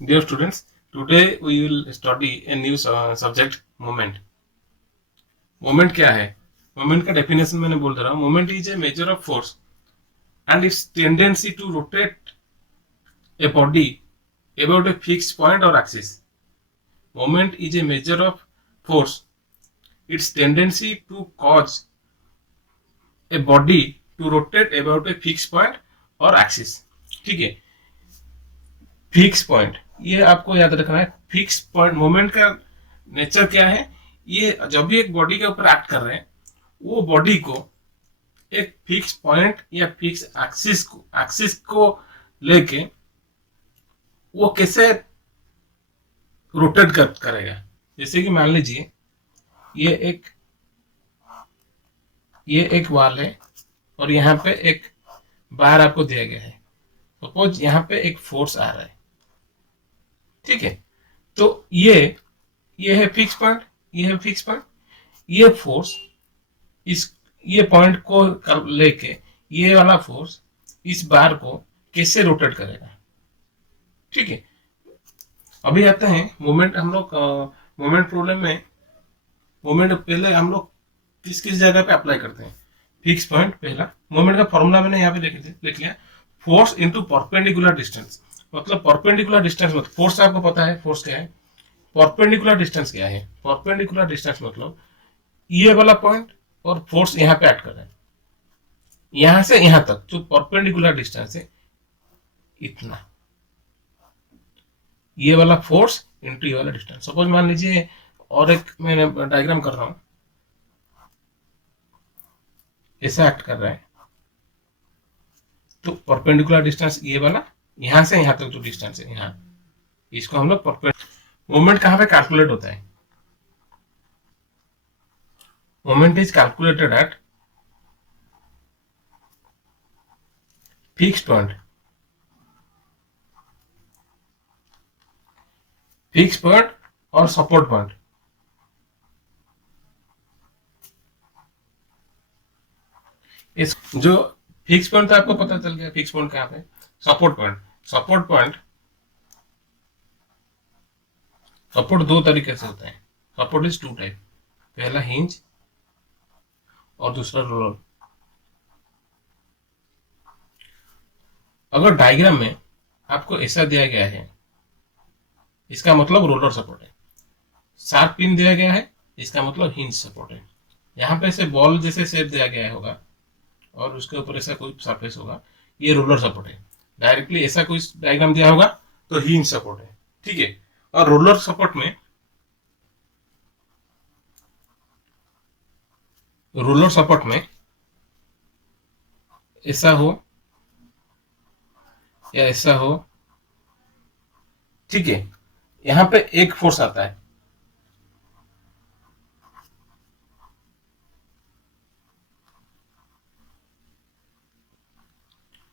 Dear students, today we will study a new subject, moment. Moment क्या है? Moment का definition मैंने बोल दे रहा हूँ. Moment is a measure of force and its tendency to rotate a body about a fixed point or axis. Moment is a measure of force. Its tendency to cause a body to rotate about a fixed point or axis. ठीक है. Fix point ये आपको याद रखना है. Fix point moment का nature क्या है? ये जब भी एक बॉडी के ऊपर एक्ट कर रहे हैं वो बॉडी को एक फिक्स पॉइंट या फिक्स एक्सिस को लेके वो कैसे रोटेट करेगा. जैसे कि मान लीजिए ये एक वाल है और यहाँ पे एक बार आपको दिया गया है. सपोज यहाँ पे एक फोर्स आ रहा है. ठीक है, तो ये है फिक्स पॉइंट, ये है फिक्स पॉइंट. ये फोर्स ये पॉइंट को लेके ये वाला फोर्स इस बार को कैसे रोटेट करेगा. ठीक है, अभी आते हैं मोमेंट. हम लोग मोमेंट प्रॉब्लम में मोमेंट पहले हम लोग किस किस जगह पे अप्लाई करते हैं. फिक्स पॉइंट पहला. मोमेंट का फॉर्मूला मैंने यहाँ पे लिख लिया. Force into perpendicular distance. मतलब परपेंडिकुलर डिस्टेंस मतलब फोर्स आपको पता है फोर्स क्या है. परपेंडिकुलर डिस्टेंस क्या है? परपेंडिकुलर डिस्टेंस मतलब ये वाला पॉइंट और फोर्स यहाँ पे ऐड कर रहा है. यहां से यहां तक जो परपेंडिकुलर डिस्टेंस है इतना, ये वाला फोर्स इनटू ये वाला डिस्टेंस. सपोज मान लीजिए और एक मैं डायग्राम कर रहा हूं. ऐसा एक्ट कर रहा है तो परपेंडिकुलर डिस्टेंस ये वाला यहां से यहां तक जो डिस्टेंस है यहाँ, इसको हम लोग मोमेंट कहां पे कैलकुलेट होता है? Moment is calculated eight fixed point. Fix point और सपोर्ट पॉइंट. इस जो फिक्स पॉइंट था आपको पता चल गया फिक्स पॉइंट कहां पे. सपोर्ट दो तरीके से होता है. Support is two type. पहला हिंज और दूसरा रोलर. अगर डायग्राम में आपको ऐसा दिया गया है इसका मतलब रोलर सपोर्ट है. शार्प पिन दिया गया है इसका मतलब हिंज सपोर्ट है. यहाँ पे ऐसे बॉल जैसे शेप दिया गया होगा और उसके ऊपर ऐसा कोई सरफेस होगा, ये रोलर सपोर्ट है. डायरेक्टली ऐसा कोई डायग्राम दिया होगा तो हिंज सपोर्ट है. ठीक है, और रोलर सपोर्ट में ऐसा हो या ऐसा हो. ठीक है, यहां पे एक फोर्स आता है.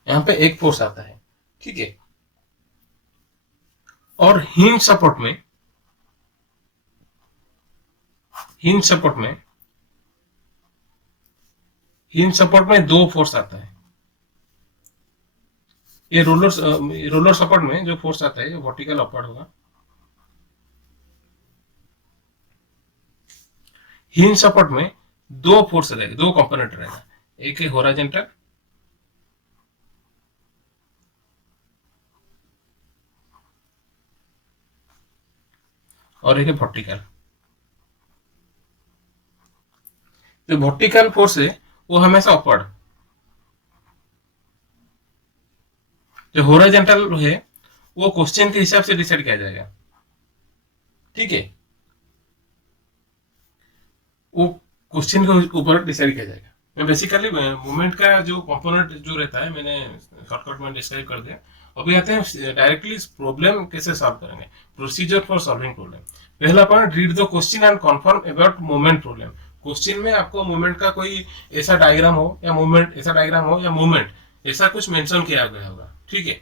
यहां पे एक फोर्स आता है. ठीक है, और हिंज सपोर्ट में दो फोर्स आता है. ये रोलर सपोर्ट में जो फोर्स आता है वर्टिकल अपवर्ड होगा. हिंज सपोर्ट में दो फोर्स रहेगा, दो कंपोनेंट रहेगा. एक है हॉरिजॉन्टल और एक है वर्टिकल. जो वर्टिकल फोर्स है वो हमेशा अपवर्ड. जो हॉरिजॉन्टल है वो क्वेश्चन के हिसाब से डिसाइड किया जाएगा. ठीक है, वो क्वेश्चन के ऊपर डिसाइड किया जाएगा. मैं बेसिकली मूवमेंट का जो कंपोनेंट जो रहता है मैंने शॉर्टकट में डिस्क्राइब कर दिया. अभी आते हैं डायरेक्टली प्रॉब्लम कैसे सॉल्व करेंगे. Procedure for solving problem. पहला point, read the question and confirm about movement problem. Question में आपको मूवमेंट का कोई ऐसा डायग्राम हो या मूवमेंट ऐसा कुछ मेंशन किया गया होगा. ठीक है,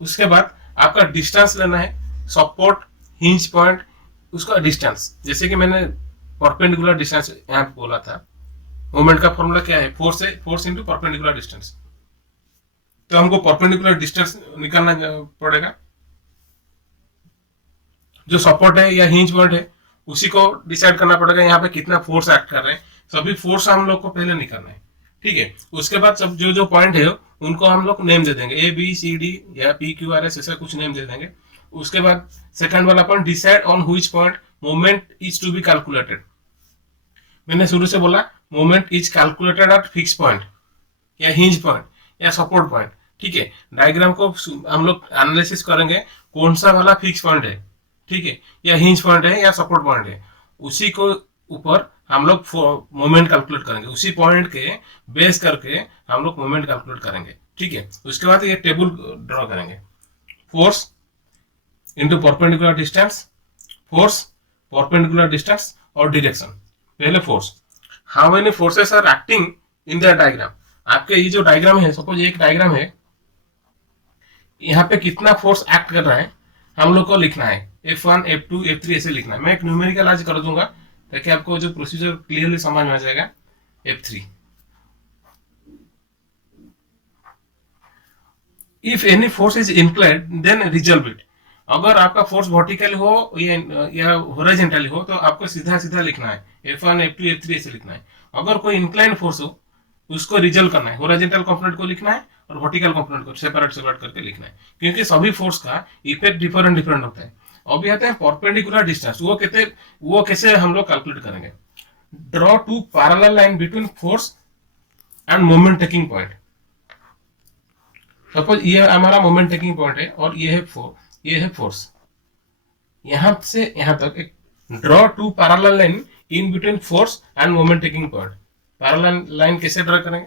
उसके बाद आपका डिस्टेंस लेना है. सपोर्ट, हिंज पॉइंट, उसका डिस्टेंस. जैसे कि मैंने परपेंडिकुलर डिस्टेंस यहाँ पे बोला था. मोमेंट का फॉर्मूला क्या है? Force into perpendicular distance. तो हमको परपेंडिकुलर डिस्टेंस निकालना पड़ेगा. जो सपोर्ट है या हिंज पॉइंट है उसी को डिसाइड करना पड़ेगा यहाँ पे कितना फोर्स एक्ट कर रहे हैं। सभी फोर्स हम लोग को पहले निकालना है, ठीक है। उसके बाद सब जो जो पॉइंट है उनको हम लोग नेम दे देंगे, ABCD या PQRS ऐसा कुछ नेम दे देंगे। उसके बाद सेकंड वाला point, decide on which point moment is to be calculated. मैंने शुरू से बोला moment is calculated at fix point या हिंज पॉइंट या सपोर्ट पॉइंट, ठीक है। डायग्राम को हम लोग एनालिसिस करेंगे कौन सा वाला फिक्स पॉइंट है, ठीक है, या हिंज पॉइंट है या सपोर्ट पॉइंट है, उसी को ऊपर हम लोग मोमेंट कैलकुलेट करेंगे, उसी पॉइंट के बेस करके हम लोग मोमेंट कैलकुलेट करेंगे, ठीक है। उसके बाद ये टेबल ड्रॉ करेंगे, force into perpendicular distance, force, perpendicular distance और डायरेक्शन। पहले force, how many forces are acting in the diagram. आपके ये जो डायग्राम है, सपोज एक डायग्राम है, यहाँ पे कितना फोर्स एक्ट कर रहा है हम लोग को लिखना है, F1 F2 F3 ऐसे लिखना है। मैं एक न्यूमेरिकल आज कर दूंगा ताकि आपको जो प्रोसीजर क्लियरली समझ में आ जाएगा। F3, if any force is inclined then resolve it. अगर आपका फोर्स वर्टिकल हो या हॉरिजॉन्टल हो तो आपको सीधा सीधा लिखना है, F1 F2 F3 ऐसे लिखना है। अगर कोई इंक्लाइंड फोर्स हो उसको रिजल्व करना है, हॉरिजॉन्टल कंपोनेंट को लिखना है और वर्टिकल कंपोनेंट को सेपरेट सेपरेट करके लिखना है, क्योंकि सभी फोर्स का इफेक्ट डिफरेंट डिफरेंट होता है। अभी आते हैं परपेंडिकुलर डिस्टेंस, वो कैसे हम लोग कैलकुलेट करेंगे। Draw two parallel line between force end moment taking point. Suppose ये हमारा मोमेंट टेकिंग पॉइंट है और ये है फोर्स। यहां से यहां तक एक draw two parallel line in between force end moment taking point. Parallel line कैसे ड्रॉ करेंगे,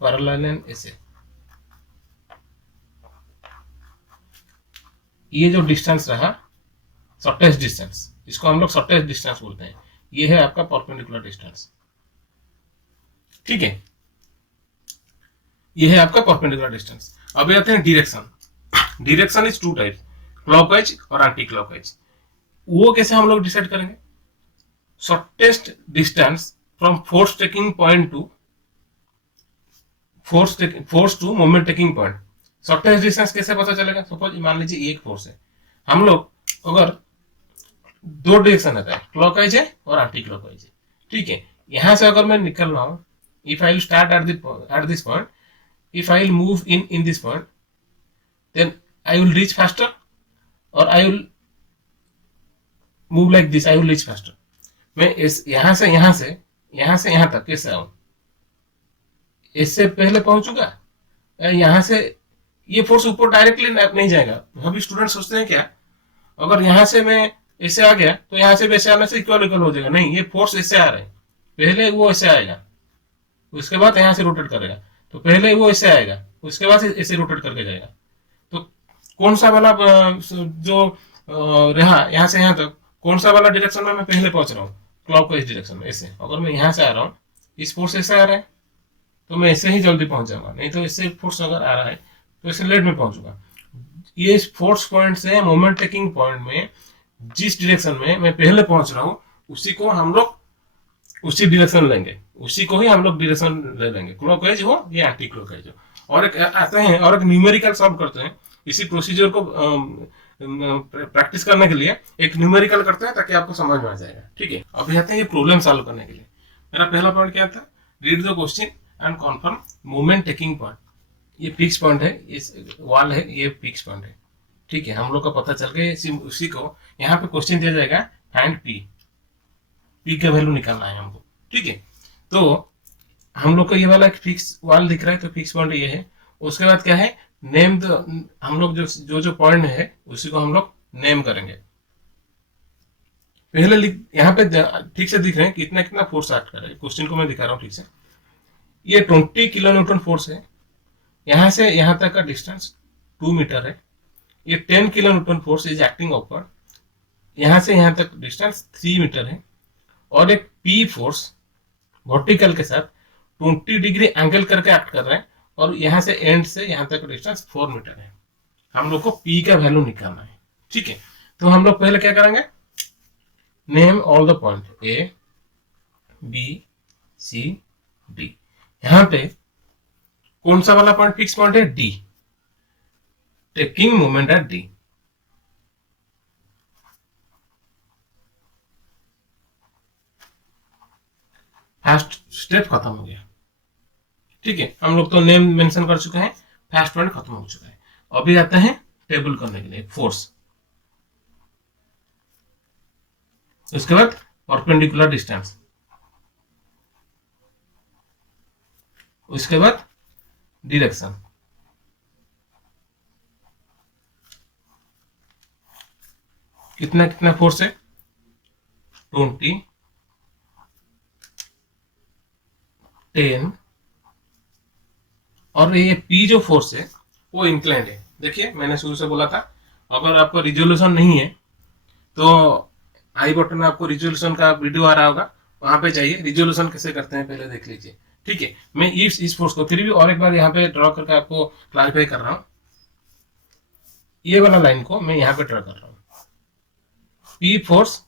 पैरेलल लाइन ऐसे, ये जो डिस्टेंस रहा शॉर्टेस्ट डिस्टेंस, इसको हम लोग शॉर्टेस्ट डिस्टेंस बोलते हैं, ये है आपका परपेंडिकुलर डिस्टेंस, ठीक है। ये है आपका परपेंडिकुलर डिस्टेंस। अब आते हैं direction. Direction is two type, clockwise और एंटी क्लॉकवाइज। वो कैसे हम लोग डिसाइड करेंगे, shortest distance from force taking point to force to moment taking point. Shortest distance कैसे पता चलेगा, सपोज मान लीजिए एक फोर्स है, हम लोग अगर दो डायरेक्शन रहता है, क्लॉकवाइज है और एंटी क्लॉकवाइज है, ठीक है। यहां से अगर मैं निकल रहा हूं, if I will start at this point, if I will move in this point, then I will reach faster, or I will move like this, I will reach faster। मैं इस यहां से यहां तक कैसे आऊं, इससे पहले पहुंचूंगा, यहां से ये फोर्स ऊपर डायरेक्टली नहीं जाएगा। अभी स्टूडेंट सोचते हैं क्या, अगर यहां से मैं ऐसे आ गया तो यहां से वैसे आने से इक्वल हो जाएगा, नहीं, ये फोर्स ऐसे आ रहे हैं, पहले वो ऐसे आएगा, उसके बाद यहां से रोटेट करेगा, तो पहले वो ऐसे आएगा, उसके बाद ऐसे रोटेट करके जाएगा। तो कौन सा वाला जो रहा यहां से यहां तक, कौन सा वाला डायरेक्शन में मैं पहले पहुंच रहा हूँ, क्लॉकवाइज डायरेक्शन में। ऐसे अगर मैं यहां से आ रहा हूँ, इस फोर्स ऐसे आ रहा है तो मैं ऐसे ही जल्दी पहुंच जाऊंगा, नहीं तो इससे फोर्स अगर आ रहा है तो ऐसे लेट में पहुंचूंगा। ये फोर्स पॉइंट से मोमेंट टेकिंग पॉइंट में जिस डायरेक्शन में मैं पहले पहुंच रहा हूँ उसी को हम लोग उसी डायरेक्शन लेंगे, उसी को ही हम लोग डायरेक्शन ले लेंगे, क्लॉकवाइज हो या एंटी क्लॉकवाइज हो। और एक आते हैं और एक न्यूमेरिकल सॉल्व करते हैं, इसी प्रोसीजर को प्रैक्टिस करने के लिए एक न्यूमेरिकल करते हैं ताकि आपको समझ में आ जाएगा, ठीक है। अभी आते हैं ये प्रॉब्लम सॉल्व करने के लिए। मेरा पहला पॉइंट क्या था, read the question and confirm moment taking point. ये फिक्स पॉइंट है, इस वॉल है, ये फिक्स पॉइंट है, ठीक है। हम लोग का पता चल गया, उसी को यहाँ पे क्वेश्चन दिया जाएगा, फाइंड पी का वैल्यू निकालना है हमको, ठीक है। तो हम लोग को ये वाला एक फिक्स वाल दिख रहा है, तो फिक्स पॉइंट ये है। उसके बाद क्या है, नेम हम लोग जो पॉइंट है उसी को हम लोग नेम करेंगे। पहले यहाँ पे ठीक से दिख रहे हैं कितना कितना फोर्स एक्ट कर रहा है, क्वेश्चन को मैं दिखा रहा हूँ ठीक से। ये 20 किलो न्यूटन फोर्स है, यहाँ से यहाँ तक का डिस्टेंस 2 मीटर है। ये 10 kilo Newton force is acting upward, यहाँ से यहाँ तक डिस्टेंस 3 मीटर है। और एक पी फोर्स वर्टिकल के साथ 20 डिग्री एंगल करके एक्ट कर रहे हैं, और यहाँ से एंड से यहाँ तक डिस्टेंस 4 मीटर है। हम लोग को पी का वैल्यू निकालना है, ठीक है। तो हम लोग पहले क्या करेंगे, name all the point A B C D. यहाँ पे कौन सा वाला पॉइंट फिक्स पॉइंट है, D, taking moment at D. First step खत्म हो गया। ठीक है, हम लोग तो नेम मेंशन कर चुके हैं, फर्स्ट पॉइंट खत्म हो चुका है। अभी आते हैं टेबल करने के लिए फोर्स। उसके बाद परपेंडिकुलर डिस्टेंस, उसके बाद डायरेक्शन, कितना कितना फोर्स है, 20, 10, और ये पी जो फोर्स है वो इंक्लाइंड है। देखिए मैंने शुरू से बोला था, अगर आपको रिजोल्यूशन नहीं है तो आई बटन में आपको रिजोल्यूशन का वीडियो आ रहा होगा, वहां पे जाइए, रिजोल्यूशन कैसे करते हैं पहले देख लीजिए। ठीक है, मैं इस फोर्स को फिर भी और एक बार यहाँ पे ड्रॉ करके आपको क्लैरिफाई कर रहा हूँ। ये वाला लाइन को मैं यहाँ पे ड्रॉ कर रहा हूँ। P force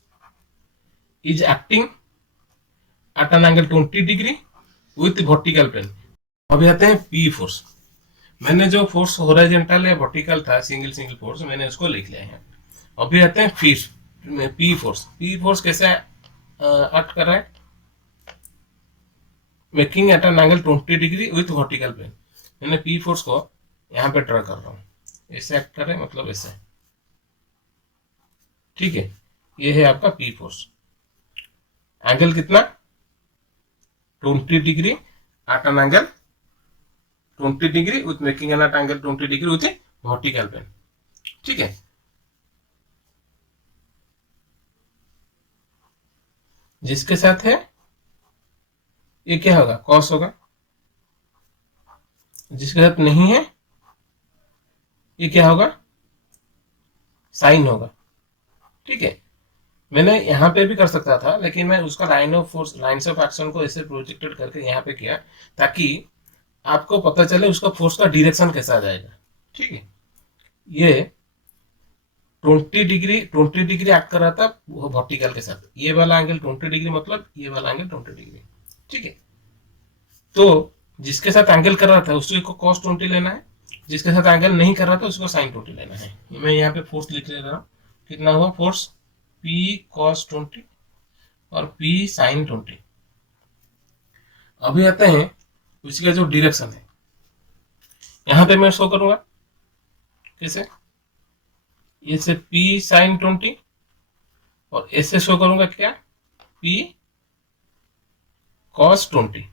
is acting at an angle 20 degree with vertical plane. अभी आते हैं पी फोर्स। मैंने जो फोर्स हॉरिजॉन्टल या वर्टिकल था, सिंगल सिंगल फोर्स, मैंने उसको लिख लिया है। अभी आते हैं पी फोर्स। पी फोर्स कैसे एक्ट कर रहा है, making at an angle 20 degree with vertical plane. मैंने पी फोर्स को यहाँ पे ड्रा कर रहा हूँ, ऐसे एक्ट कर रहे हैं, मतलब ऐसे। ठीक है, ये है आपका पी फोर्स। एंगल कितना, 20 degree at an angle 20 degree with making an angle 20 degree with vertical plane. ठीक है, जिसके साथ है ये क्या होगा, कॉस होगा। जिसके साथ नहीं है ये क्या होगा, साइन होगा। ठीक है, मैंने यहाँ पे भी कर सकता था, लेकिन मैं उसका line of force, lines of action को ऐसे प्रोजेक्टेड करके यहाँ पे किया ताकि आपको पता चले उसका फोर्स का डायरेक्शन कैसा जाएगा। ठीक है, ये 20 डिग्री एक्ट कर रहा था वर्टिकल के साथ, ये वाला एंगल 20 डिग्री, मतलब ये वाला एंगल 20 डिग्री। ठीक है, तो जिसके साथ एंगल कर रहा था उसको cos 20 लेना है, जिसके साथ एंगल नहीं कर रहा था उसको sin 20 लेना है। मैं यहाँ पे फोर्स लिख ले रहा हूँ, कितना हुआ फोर्स, P cos 20 और P sin 20। अभी आते हैं उसका जो डायरेक्शन है, यहाँ पे मैं शो करूंगा कैसे, ये से P sin 20 और ऐसे शो करूंगा क्या, P cos 20।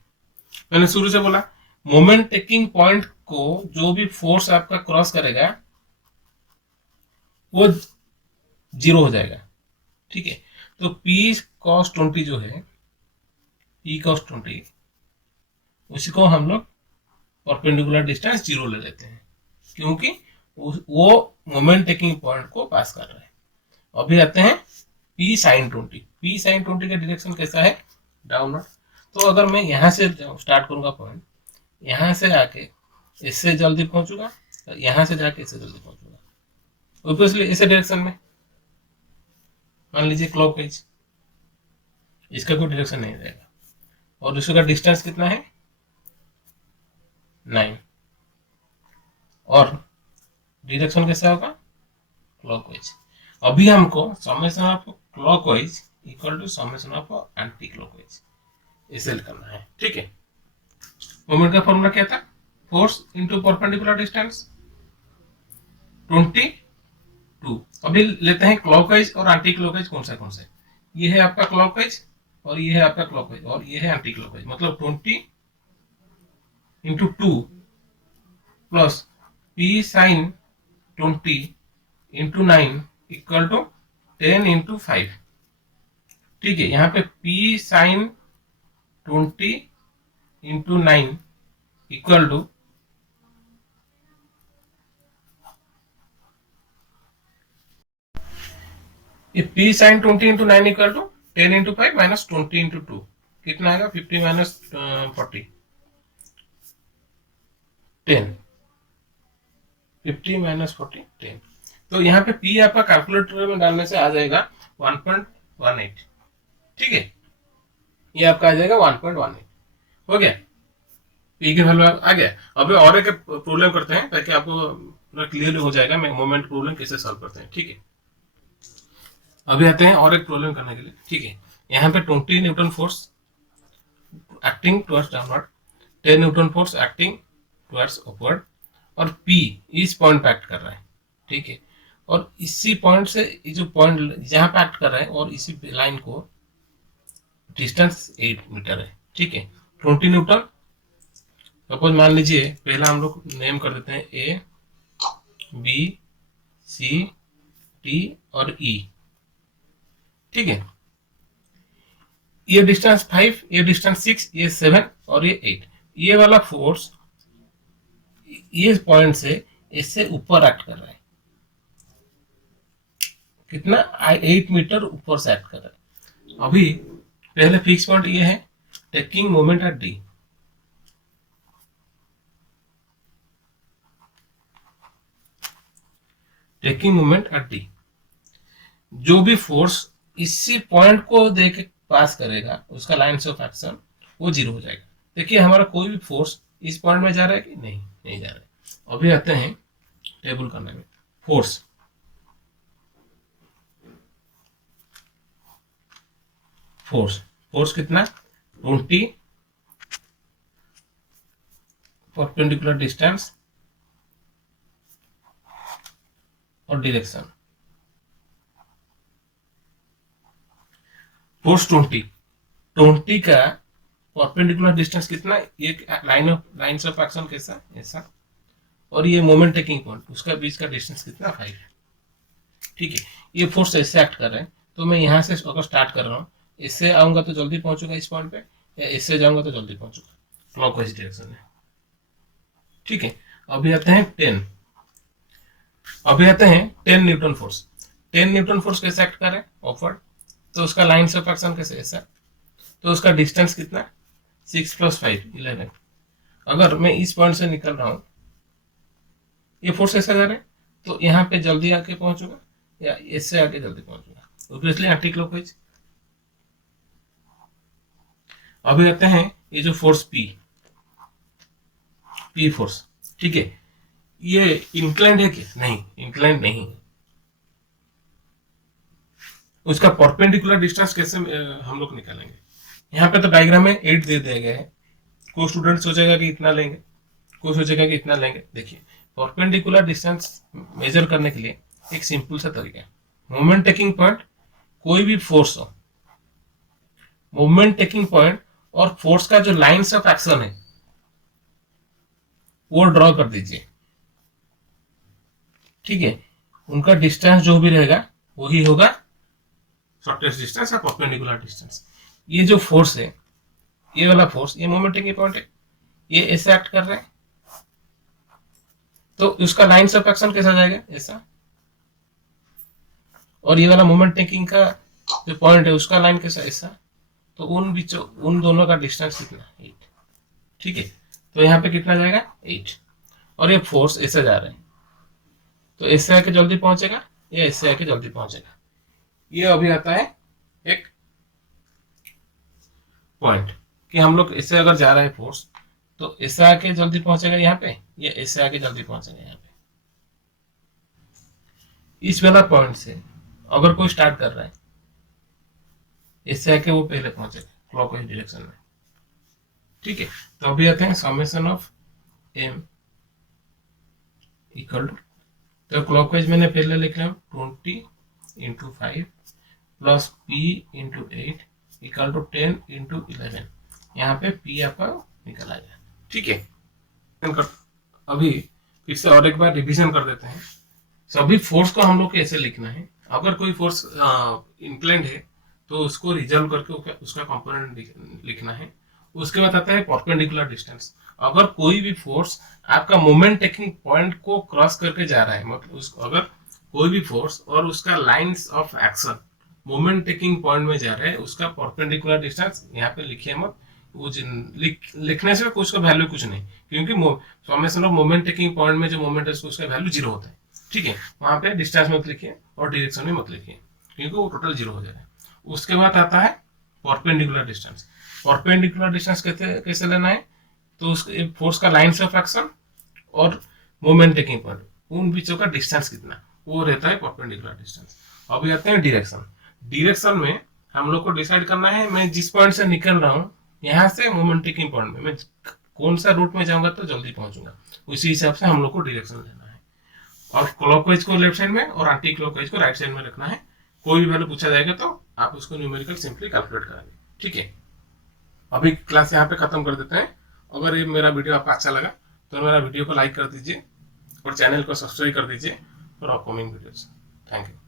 मैंने शुरू से बोला मोमेंट टेकिंग पॉइंट को जो भी फोर्स आपका क्रॉस करेगा वो 0 हो जाएगा। ठीक है, तो P cos 20 जो है, P cos 20, उसी को हम लोग परपेंडिकुलर डिस्टेंस 0 ले लेते हैं, क्योंकि वो मोमेंट टेकिंग पॉइंट को पास कर रहा है। अभी आते हैं P sin 20। P sin 20 का डायरेक्शन कैसा है, डाउनवर्ड। तो अगर मैं यहाँ से स्टार्ट करूंगा पॉइंट, यहाँ से आके इससे जल्दी पहुंचूंगा, यहाँ से जाके इससे जल्दी पहुंचूंगा, ऑब्वियसली इस डायरेक्शन में। मान लीजिए क्लॉकवाइज, इसका कोई डायरेक्शन नहीं रहेगा, और इसका डिस्टेंस कितना है 9, और डायरेक्शन कैसा होगा, क्लॉकवाइज। अभी हमको summation of clockwise equal to summation of anticlockwise इसे करना है। ठीक है, मोमेंट का फॉर्मूला क्या था, फोर्स इनटू परपेंडिकुलर डिस्टेंस 22। अभी लेते हैं क्लॉकवाइज और एंटी क्लॉकवाइज कौन सा। ये है आपका क्लॉकवाइज और ये है आपका क्लॉकवाइज और ये है एंटी क्लॉकवाइज, मतलब 20 into 2 plus P sin 20 into 9 equal to 10 into 5। ठीक है, यहाँ पे P sin 20 into 9 equal to ये P sin 20 into 9 equal to 10 into 5 minus 20 into 2, कितना आएगा 50 माइनस 40, 10, 50 माइनस 40 10। तो यहाँ पे P आपका कैलकुलेटर में डालने से आ जाएगा 1.18। ठीक है, ये आपका आ जाएगा 1.18। हो गया, P के वैल्यू आ गया। अभी और एक प्रॉब्लम करते हैं ताकि आपको क्लियर हो जाएगा मैं मोमेंट प्रॉब्लम कैसे सॉल्व करते हैं। ठीक है, अभी आते हैं और एक प्रॉब्लम करने के लिए। ठीक है, यहाँ पे 20 Newton force acting towards downward, 10 Newton force acting towards upward, और P इस पॉइंट पे एक्ट कर रहा है, ठीक है। और इसी पॉइंट से जो पॉइंट जहां पे एक्ट कर रहा है और इसी लाइन को डिस्टेंस 8 मीटर है, ठीक है। 20 न्यूटन। सपोज मान लीजिए पहला हम लोग नेम कर देते हैं A B C D और E, ठीक है। ये डिस्टेंस 5, ये डिस्टेंस 6, ये 7 और ये 8। ये वाला फोर्स ये पॉइंट से इससे ऊपर एक्ट कर रहा है, कितना 8 मीटर ऊपर से एक्ट कर रहा है। अभी पहले फिक्स पॉइंट ये है, taking moment at D, taking moment at D, जो भी फोर्स इसी पॉइंट को देके पास करेगा उसका लाइन्स ऑफ एक्शन वो जीरो हो जाएगा। देखिए हमारा कोई भी फोर्स इस पॉइंट में जा रहा है कि नहीं, नहीं जा रहा है। अभी आते हैं टेबल करने में। फोर्स फोर्स फोर्स कितना 20 परपेंडिकुलर डिस्टेंस और डायरेक्शन। फोर्स 20 का परपेंडिकुलर डिस्टेंस कितना, एक लाइन्स ऑफ एक्शन कैसा ऐसा, और ये मोमेंट टेकिंग पॉइंट उसका बीच का डिस्टेंस कितना 5, ठीक है। ये फोर्स ऐसे एक्ट कर रहे हैं, तो मैं यहाँ से अगर स्टार्ट कर रहा हूँ, इससे आऊंगा तो जल्दी पहुंचूंगा इस पॉइंट पे, या इससे जाऊंगा तो जल्दी पहुंचूंगा क्लॉकवाइज डायरेक्शन में, ठीक है। अभी आते हैं 10 न्यूटन फोर्स। 10 न्यूटन फोर्स कैसे एक्ट कर रहे हैं ऑफवर्ड, तो उसका लाइन्स ऑफ एक्शन कैसे ऐसा, तो उसका डिस्टेंस कितना 6 + 5 11। अगर मैं इस पॉइंट से निकल रहा हूं, ये फोर्स ऐसा जा रहा है, तो यहाँ पे जल्दी आके पहुंचूंगा या इससे आके जल्दी पहुंचूंगा, ऑब्वियसली एंटी क्लॉकवाइज। अभी आते हैं ये जो फोर्स P फोर्स, ठीक है। ये इंक्लाइंड है कि नहीं, इंक्लाइंड नहीं है। उसका परपेंडिकुलर डिस्टेंस कैसे हम लोग निकालेंगे, यहाँ पे तो डायग्राम में 8 दे दिया गया है। कोई स्टूडेंट सोचेगा कि इतना लेंगे, कोई सोचेगा कि इतना लेंगे। देखिए परपेंडिकुलर डिस्टेंस मेजर करने के लिए एक सिंपल सा तरीका है, मोमेंट टेकिंग पॉइंट कोई भी फोर्स हो, मोमेंट टेकिंग पॉइंट और फोर्स का जो लाइन्स ऑफ एक्शन है वो ड्रॉ कर दीजिए, ठीक है। उनका डिस्टेंस जो भी रहेगा वही होगा शॉर्टेस्ट डिस्टेंस या परपेंडिकुलर डिस्टेंस। ये जो फोर्स है, ये वाला फोर्स, ये मोमेंट टेकिंग पॉइंट है, ये ऐसे एक्ट कर रहे हैं, तो उसका लाइन्स ऑफ एक्शन कैसा जाएगा ऐसा, और ये वाला मोमेंट टेकिंग का जो पॉइंट है उसका लाइन कैसा ऐसा, तो उन दोनों का डिस्टेंस कितना 8, ठीक है। तो यहाँ पे कितना जाएगा 8, और ये फोर्स ऐसे जा रहे हैं, तो ऐसे आके जल्दी पहुंचेगा या ऐसे आके जल्दी पहुंचेगा। ये अभी आता है एक पॉइंट कि हम लोग ऐसे अगर जा रहे हैं फोर्स, तो ऐसे आके जल्दी पहुंचेगा यहाँ पे, या ऐसे आके जल्दी पहुंचेगा यहाँ पे। इस वाला पॉइंट से अगर कोई स्टार्ट कर रहा है, इससे आके वो पहले पहुंचेगा क्लॉकवाइज डायरेक्शन में, ठीक है। तो अभी आते हैं summation of m equal to, तो क्लॉकवाइज मैंने पहले लिख लिया 20 × 5 प्लस P × 8 इक्वल टू 10 × 11। यहाँ पे P आपका निकल आएगा, ठीक है। अभी फिर से और एक बार रिवीजन कर देते हैं। सभी फोर्स को हम लोग को ऐसे लिखना है, अगर कोई फोर्स इंक्लाइंड है तो उसको रिजॉल्व करके उसका कंपोनेंट लिखना है। उसके बाद आता है परपेंडिकुलर डिस्टेंस। अगर कोई भी फोर्स आपका मोमेंट टेकिंग पॉइंट को क्रॉस करके जा रहा है, मतलब अगर कोई भी फोर्स और उसका lines of action moment taking point में जा रहा है, उसका परपेंडिकुलर डिस्टेंस यहाँ पे लिखिए मत, वो लिखने से उसका वैल्यू कुछ नहीं, क्योंकि summation of moment taking point में जो मोमेंट है उसका वैल्यू 0 होता है, ठीक है। वहां पे डिस्टेंस मत लिखिए और डायरेक्शन भी मत लिखिए, क्योंकि वो टोटल 0 हो जाएगा। उसके बाद आता है परपेंडिकुलर डिस्टेंस। परपेंडिकुलर डिस्टेंस कैसे लेना है, तो उसके फोर्स का लाइंस ऑफ एक्शन और मोमेंट टेकिंग पॉइंट उन बीचों का डिस्टेंस कितना, वो रहता है परपेंडिकुलर डिस्टेंस। अभी आते हैं डायरेक्शन। डायरेक्शन में हम लोग को डिसाइड करना है मैं जिस पॉइंट से निकल रहा हूँ यहाँ से मोमेंटिक पॉइंट में मैं कौन सा रूट में जाऊंगा तो जल्दी पहुंचूंगा, उसी हिसाब से हम लोग को डायरेक्शन लेना है। और क्लॉकवाइज को लेफ्ट साइड में और एंटी क्लॉकवाइज को राइट साइड में रखना है। कोई भी वैल्यू पूछा जाएगा तो आप उसको न्यूमेरिकल सिंपली कैलकुलेट करेंगे। ठीक है, अभी क्लास यहाँ पे खत्म कर देते हैं। अगर ये मेरा वीडियो आपको अच्छा लगा तो मेरा वीडियो को लाइक कर दीजिए और चैनल को सब्सक्राइब कर दीजिए for upcoming videos. Thank you.